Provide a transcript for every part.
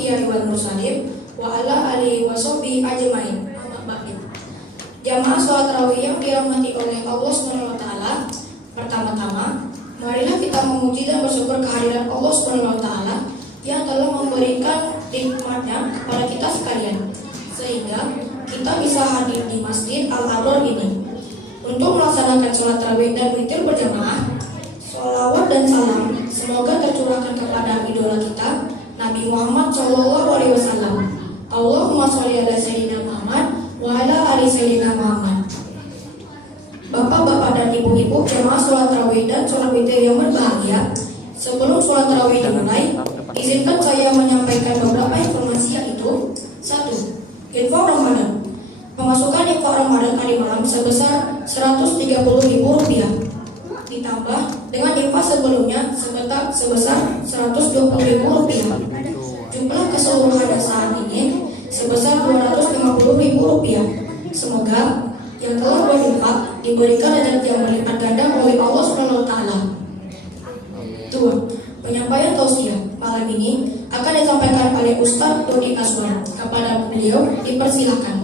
anbiya'i wal mursalin wa ala alihi wa sahbihi ajmain. Amma ba'du. Jamaah sholat tarawih yang dirahmati oleh Allah Subhanahu wa taala, pertama-tama marilah kita memuji dan bersyukur kehadiran Allah Subhanahu wa taala yang telah memberikan nikmatnya kepada kita sekalian, sehingga kita bisa hadir di Masjid Al-Abrar ini untuk melaksanakan sholat tarawih dan witir berjamaah. Sholawat dan salam semoga tercurahkan kepada idola kita Nabi Muhammad SAW. Allahumma sholli ala sayyidina Muhammad wa ala ali sayyidina Muhammad. Bapak-bapak dan ibu-ibu jamaah sholat tarawih dan sholat witir yang berbahagia, sebelum sholat tarawih dimulai, izinkan saya menyampaikan beberapa informasi, yaitu 1. Info Ramadan. Pemasukan info Ramadan kali malam sebesar Rp130.000, ditambah dengan info sebelumnya sebesar Rp120.000. Jumlah keseluruhan saat ini sebesar Rp250.000. Semoga yang telah berinfak diberikan rezeki yang berlipat ganda oleh Allah Subhanahu wa taala. 2. Penyampaian tausiah malam ini akan disampaikan oleh Ustaz Dodi Aswar. Kepada beliau dipersilakan.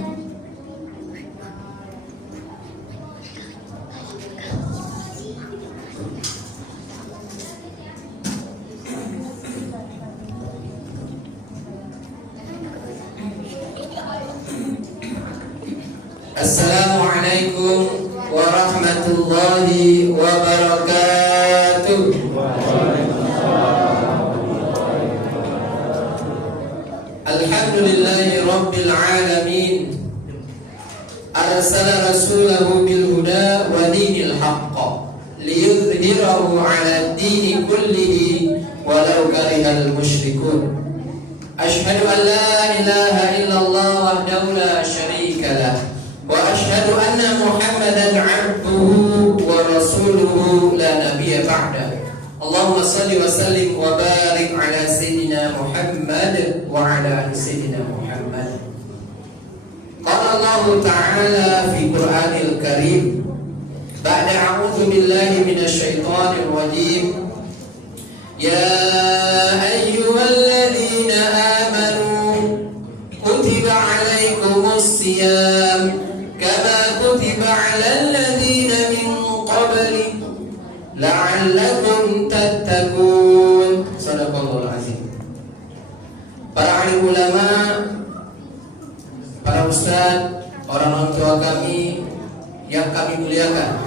Assalamualaikum warahmatullahi wabarakatuh. Alhamdulillahi rabbil alamin. Arsala rasulahu bil huda wa dinil haqq liyudhhirahu 'ala ad-dini kullihi walau karihal musyrikun. Asyhadu an la ilaha illallah wahdahu la syarika lah wa asyhadu anna Muhammadan 'abduhu wa rasuluhu la nabiyya ba'da. Allahumma shalli wa sallim wa barik ala sayyidina Muhammad wa ala ali sayyidina Muhammad. Qala Allah ta'ala fi Qur'anil Karim ba'da a'udzu billahi minasy syaithanir rajim. Ya ayyuhalladzina amanu kutiba 'alaikumus shiyam kama kutiba 'alal ladzina min qablikum la'allakum tattaqun. Shadaqallahul azim. Para alim ulama, para ustaz, orang tua kami yang kami muliakan,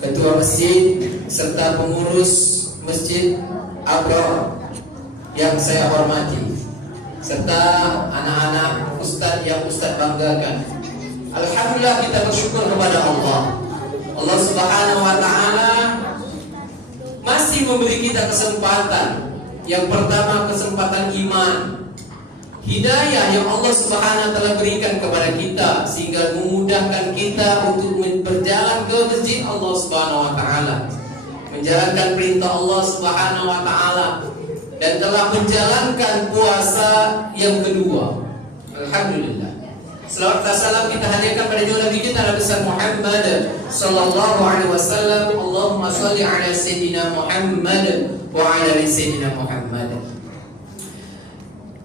ketua masjid serta pengurus Masjid Abrar yang saya hormati, serta anak-anak ustaz yang ustaz banggakan. Alhamdulillah, kita bersyukur kepada Allah. Allah Subhanahu wa taala masih memberi kita kesempatan. Yang pertama, kesempatan iman, hidayah yang Allah Subhanahu wa taala berikan kepada kita sehingga memudahkan kita untuk berjalan ke masjid Allah Subhanahu wa taala, menjalankan perintah Allah Subhanahu wa taala, dan telah menjalankan puasa yang kedua. Alhamdulillah. Selawat dan salam kita hadirkan pada junjungan Nabi kita Nabi Muhammad sallallahu alaihi wasallam. Allahumma shalli ala sayyidina Muhammad wa ala ali sayyidina Muhammad.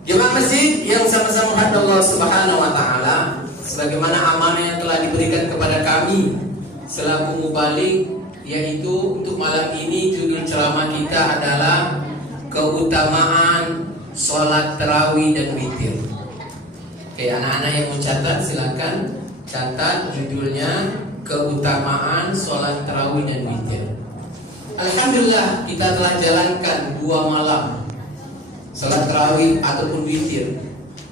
Jemaah masjid yang sama-sama hadap Allah Subhanahu wa taala, sebagaimana amanah yang telah diberikan kepada kami selaku mubalik, yaitu untuk malam ini judul ceramah kita adalah keutamaan sholat tarawih dan witir. Oke, anak-anak yang mau catat silakan catat judulnya, keutamaan sholat tarawih dan witir. Alhamdulillah, kita telah jalankan 2 malam sholat tarawih ataupun witir.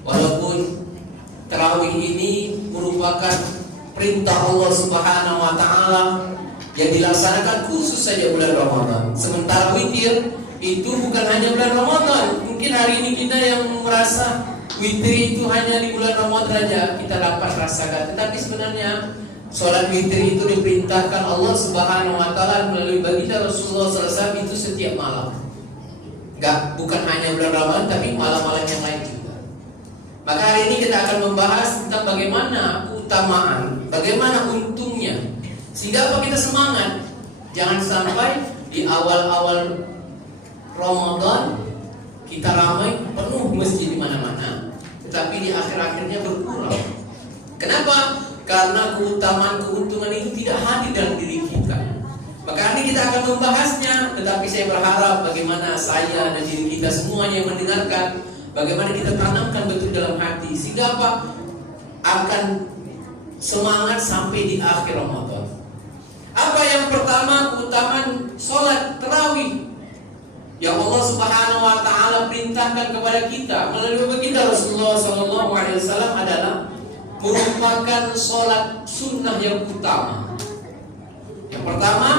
Walaupun tarawih ini merupakan perintah Allah Subhanahu wa taala yang dilaksanakan khusus saja bulan Ramadan. Sementara witir itu bukan hanya bulan Ramadan. Mungkin hari ini kita yang merasa witir itu hanya di bulan Ramadan saja kita dapat rasakan. Tetapi sebenarnya sholat witir itu diperintahkan Allah Subhanahu wa taala melalui baginda Rasulullah SAW itu setiap malam. Bukan hanya bulan Ramadan, tapi malam-malam yang lain juga. Maka hari ini kita akan membahas tentang bagaimana keutamaan, bagaimana untungnya, sehingga apa kita semangat. Jangan sampai di awal-awal Ramadan kita ramai penuh masjid di mana-mana, tetapi di akhir-akhirnya berkurang. Kenapa? Karena keutamaan keuntungan itu tidak hadir dalam diri kita. Maka hari kita akan membahasnya, tetapi saya berharap bagaimana saya dan diri kita semuanya yang mendengarkan, bagaimana kita tanamkan betul dalam hati, sehingga apa? Akan semangat sampai di akhir Ramadan. Apa yang pertama? Keutamaan sholat tarawih yang Allah Subhanahu wa taala perintahkan kepada kita melalui baginda Rasulullah sallallahu alaihi wasallam adalah merupakan sholat sunnah yang utama. Yang pertama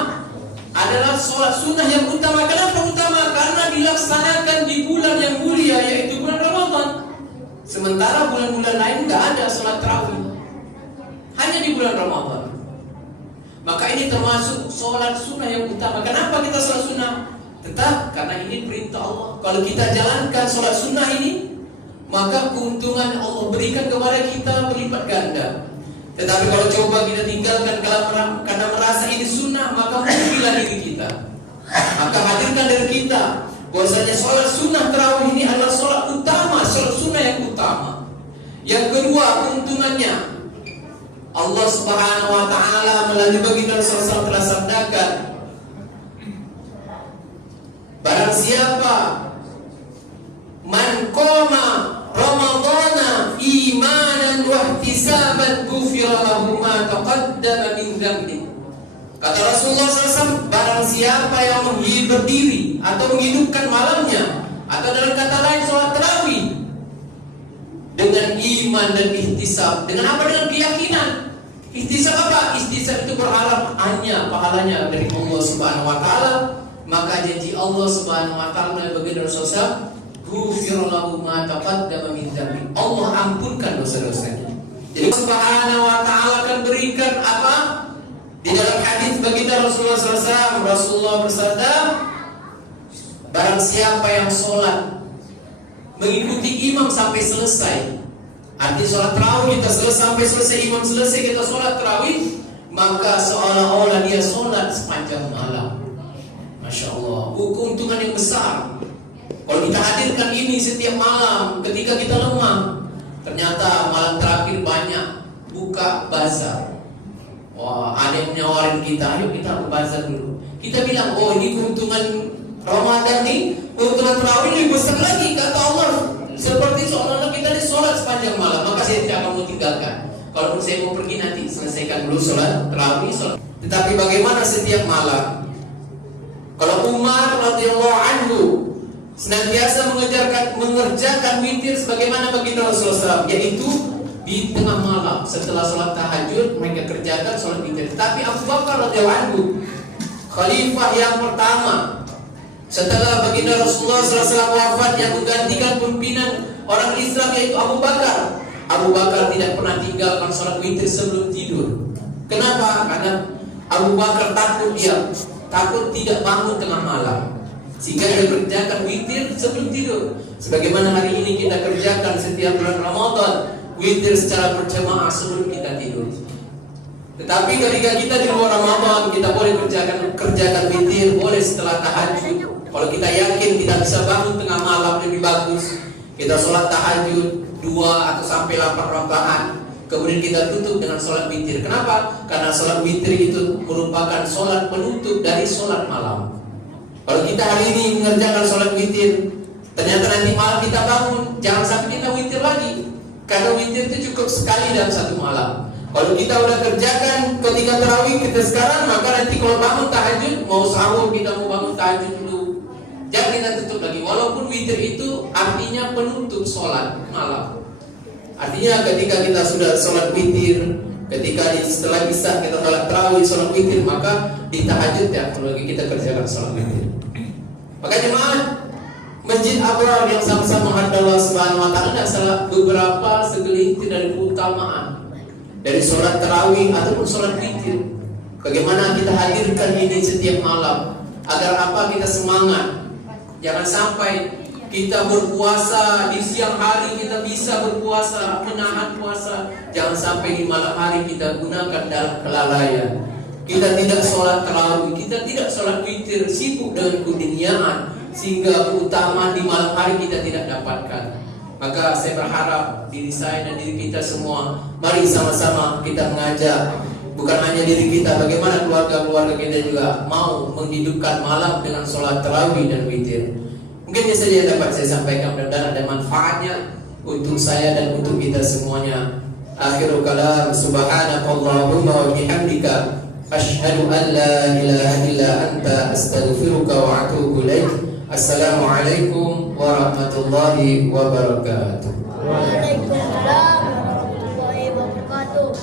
adalah sholat sunnah yang utama. Kenapa utama? Karena dilaksanakan di bulan yang mulia, yaitu bulan Ramadan. Sementara bulan-bulan lain nggak ada sholat tarawih, hanya di bulan Ramadan. Maka ini termasuk sholat sunnah yang utama. Kenapa kita sholat sunnah? Tetap karena ini perintah Allah. Kalau kita jalankan sholat sunnah ini, maka keuntungan Allah berikan kepada kita berlipat ganda. Tetapi kalau coba kita tinggalkan karena merasa ini sunnah, maka mungkinlah diri kita. Maka hadirkan dari kita bahwasanya sholat sunnah tarawih ini adalah sholat utama, sholat sunnah yang utama. Yang kedua, keuntungannya Allah Subhanahu wa taala melalui baginda Rasulullah telah sabdakan, barang siapa man qama Ramadana imanan wa ihtisaban ghufira lahu ma taqaddama min dhanbi. Kata Rasulullah SAW, barang siapa yang berdiri atau menghidupkan malamnya, atau dalam kata lain sholat tarawih dengan iman dan ihtisab. Dengan apa? Dengan keyakinan. Ihtisab apa? Ihtisab itu berharap hanya pahalanya dari Allah Subhanahu wa taala. Maka janji Allah Subhanahu wa taala melalui baginda Rasulullah, ghufira lahu ma taqaddama min dhanbi. Allah ampunkan dosa-dosanya. Jadi Subhanahu wa taala akan berikan apa? Di dalam hadis baginda Rasulullah SAW, Rasulullah bersabda, barang siapa yang sholat mengikuti imam sampai selesai, arti sholat tarawih kita sampai selesai, imam selesai kita sholat tarawih, maka seolah-olah dia sholat sepanjang malam. Masya Allah, keuntungan yang besar. Kalau kita hadirkan ini setiap malam ketika kita lemah, ternyata malam terakhir banyak buka bazar. Wah, ada yang menawarin kita, ayo kita ke bazar dulu. Kita bilang, oh ini keuntungan Ramadan nih, keuntungan tarawih lebih besar lagi, kata Allah. Seperti seolah-olah kita di sholat sepanjang malam. Maka saya tidak akan mau tinggalkan. Kalaupun saya mau pergi nanti selesaikan dulu sholat tarawih, sholat. Tetapi bagaimana setiap malam? Kalau Umar radhiyallahu anhu senantiasa mengerjakan witir sebagaimana baginda Rasulullah SAW, yaitu di tengah malam setelah sholat tahajud mereka kerjakan sholat witir. Tapi Abu Bakar radhiyallahu anhu, khalifah yang pertama setelah baginda Rasulullah SAW wafat, yang menggantikan pimpinan orang Islam yaitu Abu Bakar. Abu Bakar tidak pernah tinggalkan sholat witir sebelum tidur. Kenapa? Karena Abu Bakar takut tidak bangun tengah malam, sehingga dia kerjakan witir sebelum tidur. Sebagaimana hari ini kita kerjakan setiap bulan Ramadan, witir secara berjamaah sebelum kita tidur. Tetapi ketika kita di luar Ramadan, kita boleh kerjakan witir, boleh setelah tahajud. Kalau kita yakin kita bisa bangun tengah malam lebih bagus, kita sholat tahajud 2 atau sampai 8 rakaat. Kemudian kita tutup dengan sholat witir. Kenapa? Karena sholat witir itu merupakan sholat penutup dari sholat malam. Kalau kita hari ini mengerjakan sholat witir, ternyata nanti malam kita bangun, jangan sampai kita witir lagi. Karena witir itu cukup sekali dalam satu malam. Kalau kita udah kerjakan ketika tarawih kita sekarang, maka nanti kalau bangun tahajud, mau sahur kita mau bangun tahajud dulu, jangan kita tutup lagi. Walaupun witir itu artinya penutup sholat malam. Artinya ketika kita sudah sholat witir, ketika setelah isya kita sholat tarawih, sholat witir, maka di tahajud ya kalau lagi kita kerjakan sholat witir. Maka jemaah Masjid Abrar yang sama-sama menghadap Allah Subhanahu wa taala adalah beberapa segelintir dari keutamaan dari sholat tarawih ataupun sholat witir. Bagaimana kita hadirkan ini setiap malam agar apa? Kita semangat. Jangan sampai kita berpuasa di siang hari, kita bisa berpuasa, menahan puasa. Jangan sampai di malam hari kita gunakan dalam kelalaian. Kita tidak sholat tarawih, kita tidak sholat witir, sibuk dengan keduniaan, sehingga keutamaan di malam hari kita tidak dapatkan. Maka saya berharap diri saya dan diri kita semua, mari sama-sama kita mengajak, bukan hanya diri kita, bagaimana keluarga-keluarga kita juga mau menghidupkan malam dengan sholat tarawih dan witir. Mungkin ini saja yang dapat saya sampaikan, dan ada manfaatnya untuk saya dan untuk kita semuanya. Akhirul kalam, subhanakallahumma wa bihamdika, asyhadu an la ilaha illa anta, astaghfiruka wa atubu ilaik. Assalamualaikum warahmatullahi wabarakatuh. Waalaikumsalam warahmatullahi wabarakatuh.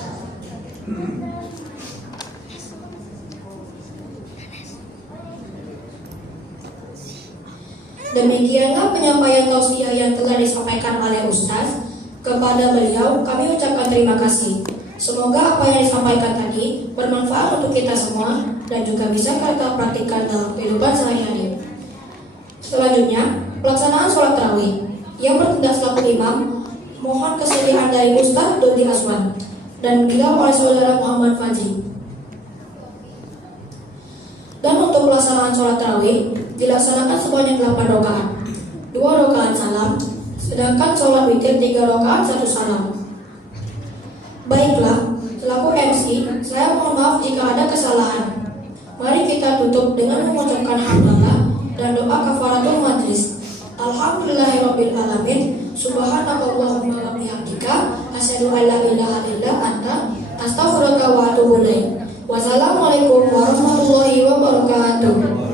Demikianlah penyampaian tausiah yang telah disampaikan oleh Ustaz. Kepada beliau kami ucapkan terima kasih. Semoga apa yang disampaikan tadi bermanfaat untuk kita semua dan juga bisa kita praktikkan dalam kehidupan sehari-hari. Selanjutnya, pelaksanaan sholat tarawih. Yang bertindak selaku imam, mohon kesediaan dari Ustaz Dodi Aswan dan beliau oleh saudara Muhammad Fajri. Dan untuk pelaksanaan sholat tarawih dilaksanakan sebanyak 8 rakaat, 2 rakaat salam, sedangkan sholat witir 3 rakaat 1 salam. Baiklah, selaku MC, saya mohon maaf jika ada kesalahan. Mari kita tutup dengan mengucapkan hamdalah dan doa kafaratul majlis. Alhamdulillahirabbil alamin. Subhanakallahumma wa bihamdika, asyhadu an la ilaha illa anta, astaghfiruka wa atubu ilaik. Wassalamualaikum warahmatullahi wabarakatuh.